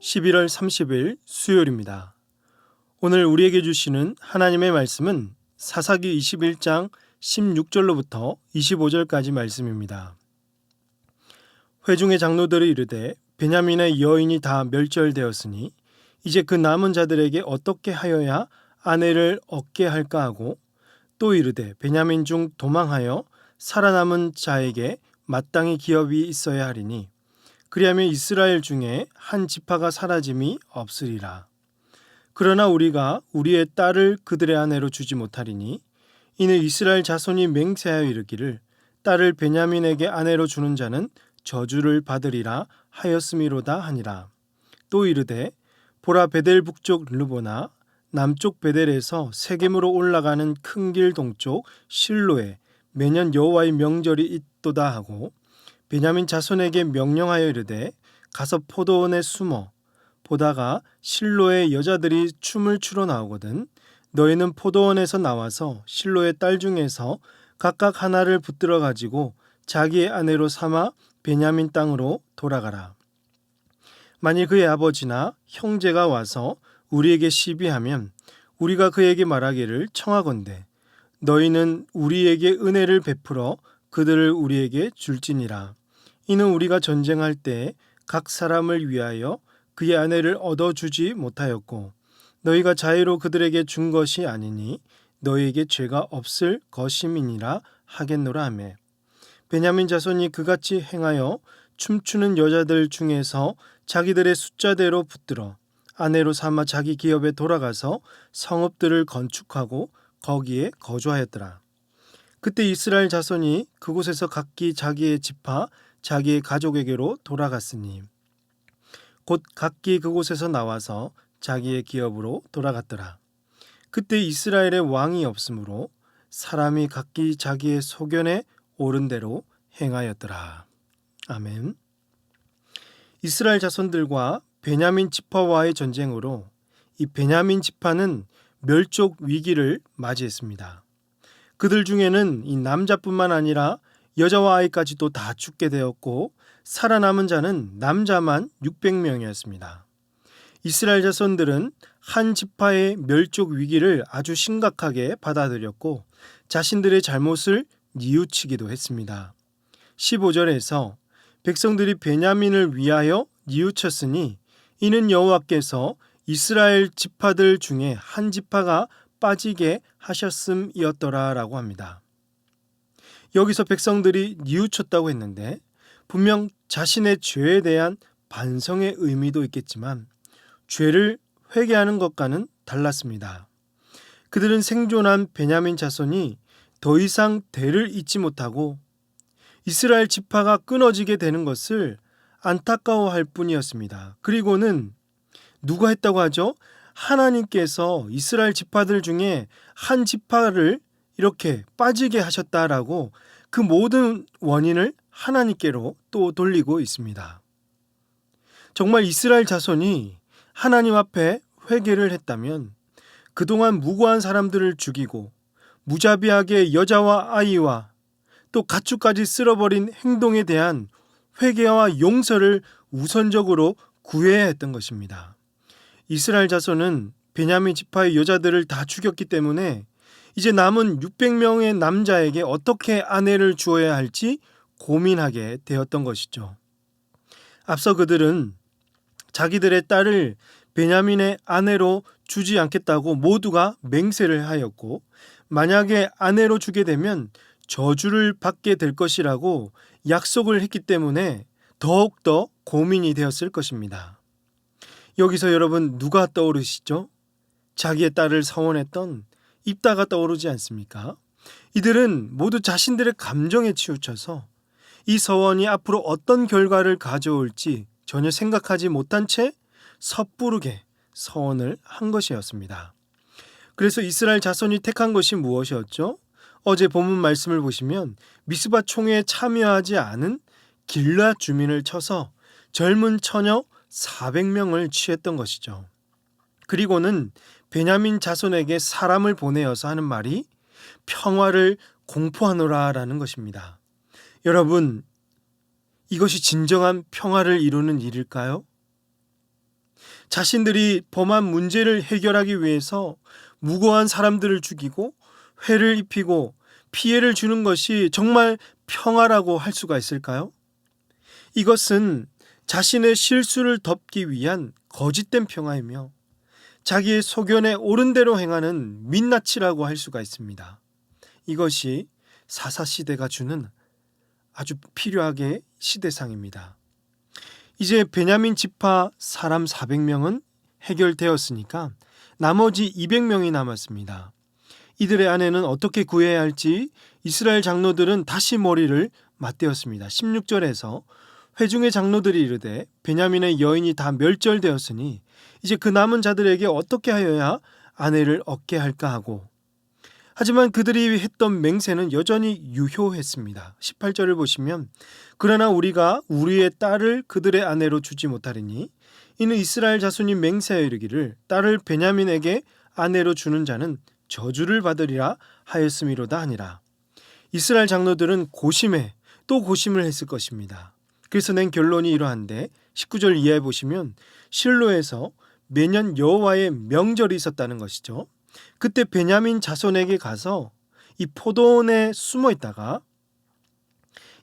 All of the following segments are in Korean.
11월 30일 수요일입니다. 오늘 우리에게 주시는 하나님의 말씀은 사사기 21장 16절로부터 25절까지 말씀입니다. 회중의 장로들이 이르되 베냐민의 여인이 다 멸절되었으니 이제 그 남은 자들에게 어떻게 하여야 아내를 얻게 할까 하고 또 이르되 베냐민 중 도망하여 살아남은 자에게 마땅히 기업이 있어야 하리니 그리하면 이스라엘 중에 한 지파가 사라짐이 없으리라. 그러나 우리가 우리의 딸을 그들의 아내로 주지 못하리니 이는 이스라엘 자손이 맹세하여 이르기를 딸을 베냐민에게 아내로 주는 자는 저주를 받으리라 하였음이로다 하니라. 또 이르되 보라 베델 북쪽 르보나 남쪽 베델에서 세겜으로 올라가는 큰 길 동쪽 실로에 매년 여호와의 명절이 있도다 하고 베냐민 자손에게 명령하여 이르되 가서 포도원에 숨어 보다가 실로의 여자들이 춤을 추러 나오거든 너희는 포도원에서 나와서 실로의 딸 중에서 각각 하나를 붙들어 가지고 자기의 아내로 삼아 베냐민 땅으로 돌아가라. 만일 그의 아버지나 형제가 와서 우리에게 시비하면 우리가 그에게 말하기를 청하건대 너희는 우리에게 은혜를 베풀어 그들을 우리에게 줄지니라. 이는 우리가 전쟁할 때 각 사람을 위하여 그의 아내를 얻어주지 못하였고 너희가 자의로 그들에게 준 것이 아니니 너희에게 죄가 없을 것임이니라 하겠노라 하매 베냐민 자손이 그같이 행하여 춤추는 여자들 중에서 자기들의 숫자대로 붙들어 아내로 삼아 자기 기업에 돌아가서 성읍들을 건축하고 거기에 거주하였더라. 그때 이스라엘 자손이 그곳에서 각기 자기의 지파 자기의 가족에게로 돌아갔으니 곧 각기 그곳에서 나와서 자기의 기업으로 돌아갔더라. 그때 이스라엘에 왕이 없으므로 사람이 각기 자기의 소견에 옳은 대로 행하였더라. 아멘. 이스라엘 자손들과 베냐민 지파와의 전쟁으로 이 베냐민 지파는 멸족 위기를 맞이했습니다. 그들 중에는 이 남자뿐만 아니라 여자와 아이까지도 다 죽게 되었고 살아남은 자는 남자만 600명이었습니다. 이스라엘 자손들은 한 지파의 멸족 위기를 아주 심각하게 받아들였고 자신들의 잘못을 뉘우치기도 했습니다. 15절에서 백성들이 베냐민을 위하여 뉘우쳤으니 이는 여호와께서 이스라엘 지파들 중에 한 지파가 빠지게 하셨음이었더라라고 합니다. 여기서 백성들이 뉘우쳤다고 했는데 분명 자신의 죄에 대한 반성의 의미도 있겠지만 죄를 회개하는 것과는 달랐습니다. 그들은 생존한 베냐민 자손이 더 이상 대를 잇지 못하고 이스라엘 지파가 끊어지게 되는 것을 안타까워할 뿐이었습니다. 그리고는 누가 했다고 하죠? 하나님께서 이스라엘 지파들 중에 한 지파를 이렇게 빠지게 하셨다라고 그 모든 원인을 하나님께로 또 돌리고 있습니다. 정말 이스라엘 자손이 하나님 앞에 회개를 했다면 그동안 무고한 사람들을 죽이고 무자비하게 여자와 아이와 또 가축까지 쓸어버린 행동에 대한 회개와 용서를 우선적으로 구해야 했던 것입니다. 이스라엘 자손은 베냐민 지파의 여자들을 다 죽였기 때문에 이제 남은 600명의 남자에게 어떻게 아내를 주어야 할지 고민하게 되었던 것이죠. 앞서 그들은 자기들의 딸을 베냐민의 아내로 주지 않겠다고 모두가 맹세를 하였고 만약에 아내로 주게 되면 저주를 받게 될 것이라고 약속을 했기 때문에 더욱더 고민이 되었을 것입니다. 여기서 여러분 누가 떠오르시죠? 자기의 딸을 서원했던 입다가 떠오르지 않습니까? 이들은 모두 자신들의 감정에 치우쳐서 이 서원이 앞으로 어떤 결과를 가져올지 전혀 생각하지 못한 채 섣부르게 서원을 한 것이었습니다. 그래서 이스라엘 자손이 택한 것이 무엇이었죠? 어제 본문 말씀을 보시면 미스바 총회에 참여하지 않은 길앗 주민을 쳐서 젊은 처녀 400명을 취했던 것이죠. 그리고는 베냐민 자손에게 사람을 보내어서 하는 말이 평화를 공포하노라라는 것입니다. 여러분, 이것이 진정한 평화를 이루는 일일까요? 자신들이 범한 문제를 해결하기 위해서 무고한 사람들을 죽이고 회를 입히고 피해를 주는 것이 정말 평화라고 할 수가 있을까요? 이것은 자신의 실수를 덮기 위한 거짓된 평화이며 자기의 소견에 옳은 대로 행하는 민낯이라고 할 수가 있습니다. 이것이 사사시대가 주는 아주 필요하게 시대상입니다. 이제 베냐민 지파 사람 400명은 해결되었으니까 나머지 200명이 남았습니다. 이들의 아내는 어떻게 구해야 할지 이스라엘 장로들은 다시 머리를 맞대었습니다. 16절에서 회중의 장로들이 이르되 베냐민의 여인이 다 멸절되었으니 이제 그 남은 자들에게 어떻게 하여야 아내를 얻게 할까 하고, 하지만 그들이 했던 맹세는 여전히 유효했습니다. 18절을 보시면 그러나 우리가 우리의 딸을 그들의 아내로 주지 못하리니 이는 이스라엘 자손이 맹세하여 이르기를 딸을 베냐민에게 아내로 주는 자는 저주를 받으리라 하였음이로다 하니라. 이스라엘 장로들은 고심에 또 고심을 했을 것입니다. 그래서 낸 결론이 이러한데 19절 이하에 보시면 실로에서 매년 여호와의 명절이 있었다는 것이죠. 그때 베냐민 자손에게 가서 이 포도원에 숨어 있다가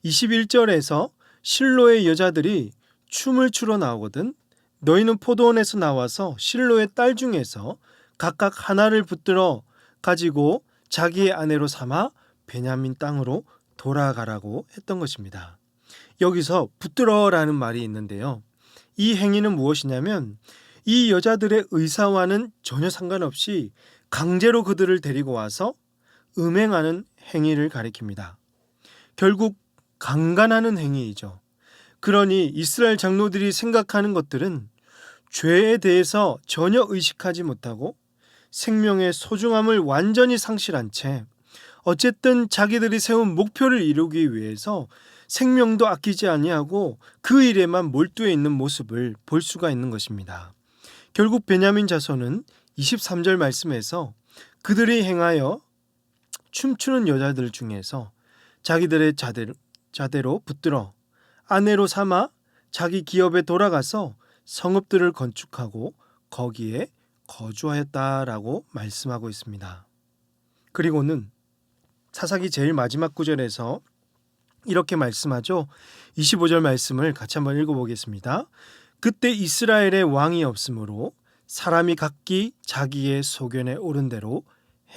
21절에서 실로의 여자들이 춤을 추러 나오거든 너희는 포도원에서 나와서 실로의 딸 중에서 각각 하나를 붙들어 가지고 자기의 아내로 삼아 베냐민 땅으로 돌아가라고 했던 것입니다. 여기서 붙들어라는 말이 있는데요. 이 행위는 무엇이냐면 이 여자들의 의사와는 전혀 상관없이 강제로 그들을 데리고 와서 음행하는 행위를 가리킵니다. 결국 강간하는 행위이죠. 그러니 이스라엘 장로들이 생각하는 것들은 죄에 대해서 전혀 의식하지 못하고 생명의 소중함을 완전히 상실한 채 어쨌든 자기들이 세운 목표를 이루기 위해서 생명도 아끼지 아니하고 그 일에만 몰두해 있는 모습을 볼 수가 있는 것입니다. 결국 베냐민 자손은 23절 말씀에서 그들이 행하여 춤추는 여자들 중에서 자기들의 자대로 붙들어 아내로 삼아 자기 기업에 돌아가서 성읍들을 건축하고 거기에 거주하였다라고 말씀하고 있습니다. 그리고는 사사기 제일 마지막 구절에서 이렇게 말씀하죠. 25절 말씀을 같이 한번 읽어보겠습니다. 그때 이스라엘의 왕이 없으므로 사람이 각기 자기의 소견에 옳은 대로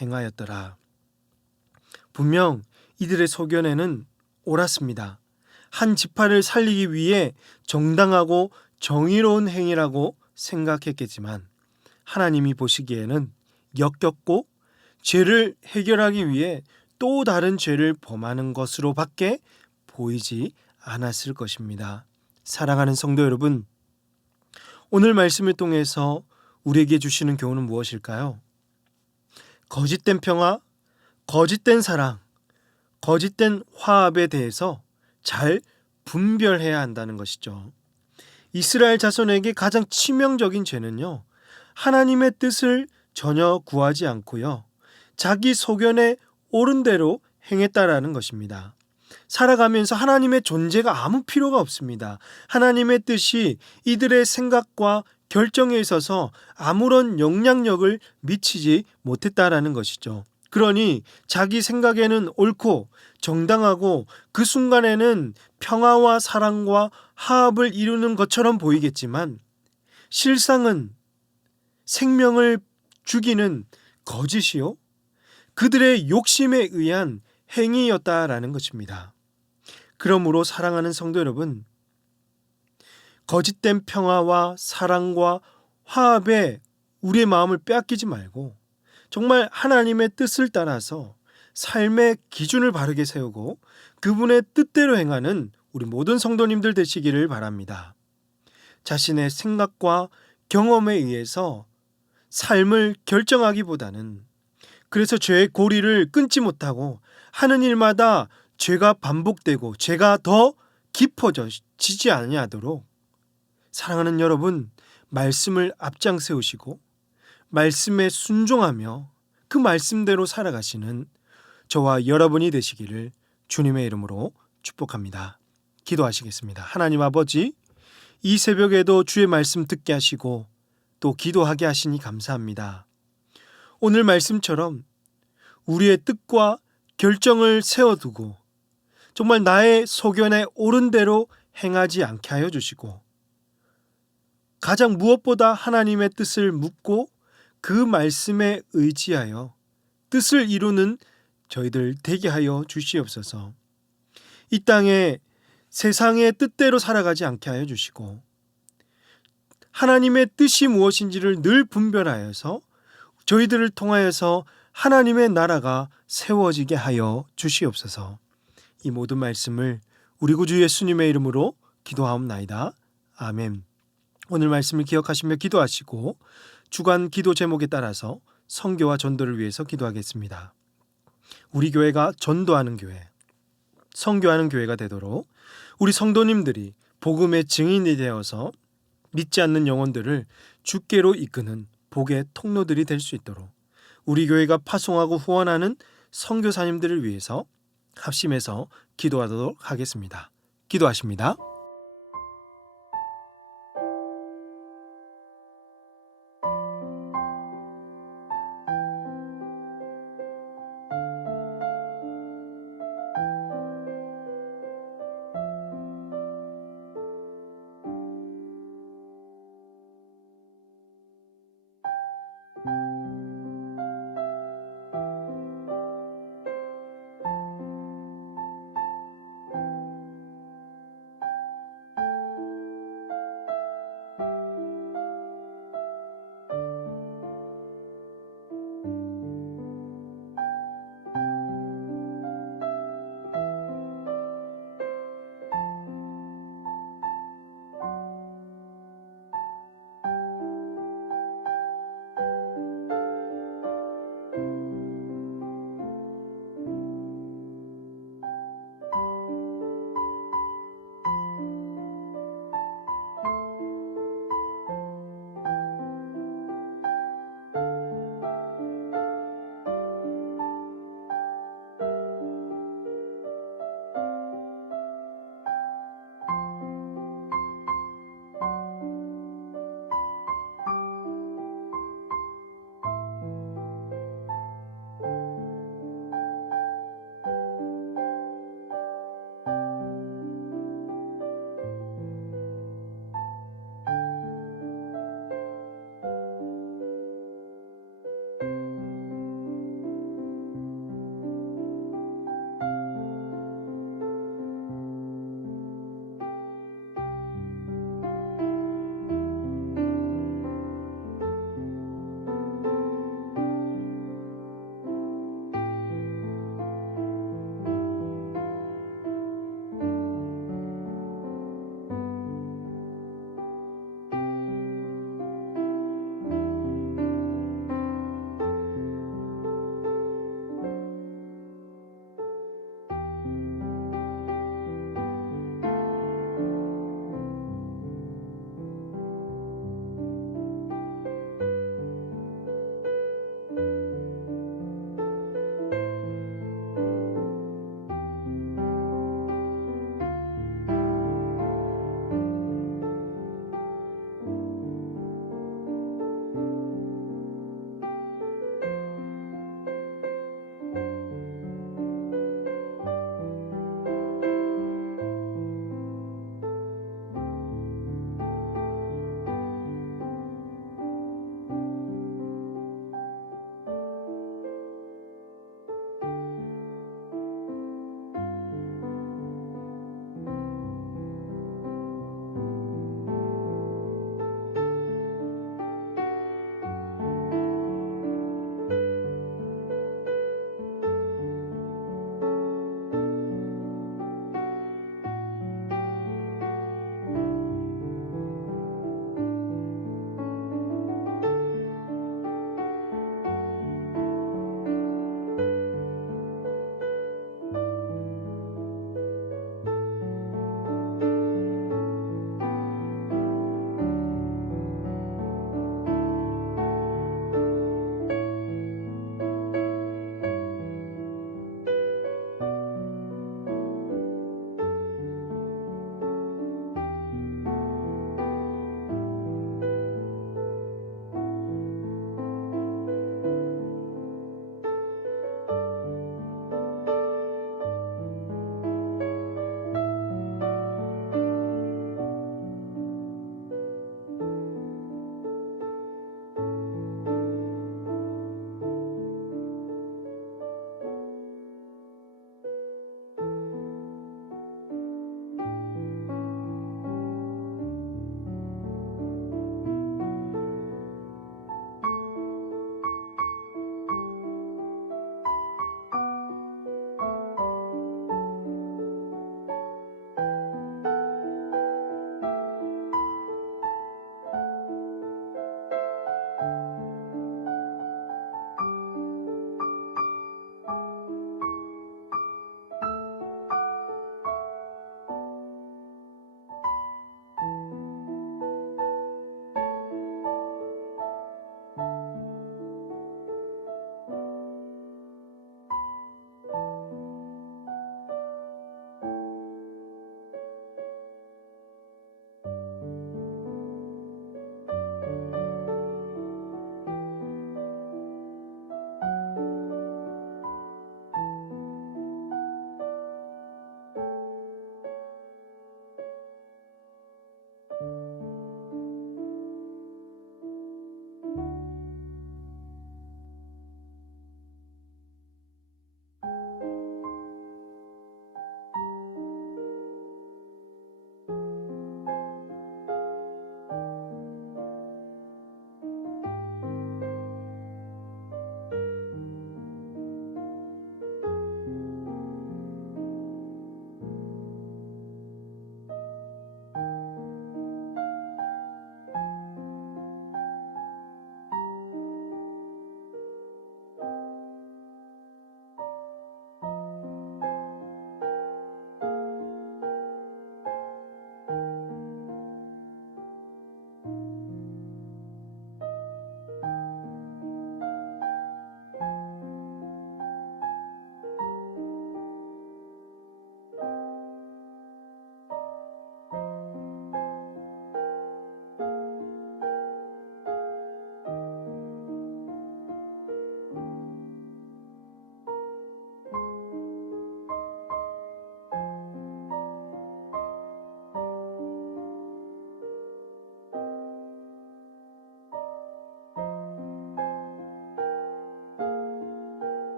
행하였더라. 분명 이들의 소견에는 옳았습니다. 한 지파를 살리기 위해 정당하고 정의로운 행위라고 생각했겠지만 하나님이 보시기에는 역겹고 죄를 해결하기 위해 또 다른 죄를 범하는 것으로밖에 보이지 않았을 것입니다. 사랑하는 성도 여러분, 오늘 말씀을 통해서 우리에게 주시는 교훈은 무엇일까요? 거짓된 평화, 거짓된 사랑, 거짓된 화합에 대해서 잘 분별해야 한다는 것이죠. 이스라엘 자손에게 가장 치명적인 죄는요, 하나님의 뜻을 전혀 구하지 않고요, 자기 소견에 옳은 대로 행했다라는 것입니다. 살아가면서 하나님의 존재가 아무 필요가 없습니다. 하나님의 뜻이 이들의 생각과 결정에 있어서 아무런 영향력을 미치지 못했다라는 것이죠. 그러니 자기 생각에는 옳고 정당하고 그 순간에는 평화와 사랑과 화합을 이루는 것처럼 보이겠지만 실상은 생명을 죽이는 거짓이요, 그들의 욕심에 의한 행위였다라는 것입니다. 그러므로 사랑하는 성도 여러분, 거짓된 평화와 사랑과 화합에 우리의 마음을 빼앗기지 말고 정말 하나님의 뜻을 따라서 삶의 기준을 바르게 세우고 그분의 뜻대로 행하는 우리 모든 성도님들 되시기를 바랍니다. 자신의 생각과 경험에 의해서 삶을 결정하기보다는, 그래서 죄의 고리를 끊지 못하고 하는 일마다 죄가 반복되고 죄가 더 깊어지지 아니하도록 사랑하는 여러분, 말씀을 앞장 세우시고 말씀에 순종하며 그 말씀대로 살아가시는 저와 여러분이 되시기를 주님의 이름으로 축복합니다. 기도하시겠습니다. 하나님 아버지, 이 새벽에도 주의 말씀 듣게 하시고 또 기도하게 하시니 감사합니다. 오늘 말씀처럼 우리의 뜻과 결정을 세워두고 정말 나의 소견에 옳은 대로 행하지 않게 하여 주시고 가장 무엇보다 하나님의 뜻을 묻고 그 말씀에 의지하여 뜻을 이루는 저희들 되게 하여 주시옵소서. 이 땅에 세상의 뜻대로 살아가지 않게 하여 주시고 하나님의 뜻이 무엇인지를 늘 분별하여서 저희들을 통하여서 하나님의 나라가 세워지게 하여 주시옵소서. 이 모든 말씀을 우리 구주 예수님의 이름으로 기도하옵나이다. 아멘. 오늘 말씀을 기억하시며 기도하시고 주간 기도 제목에 따라서 선교와 전도를 위해서 기도하겠습니다. 우리 교회가 전도하는 교회, 선교하는 교회가 되도록 우리 성도님들이 복음의 증인이 되어서 믿지 않는 영혼들을 주께로 이끄는 복의 통로들이 될 수 있도록 우리 교회가 파송하고 후원하는 선교사님들을 위해서 합심해서 기도하도록 하겠습니다. 기도하십니다.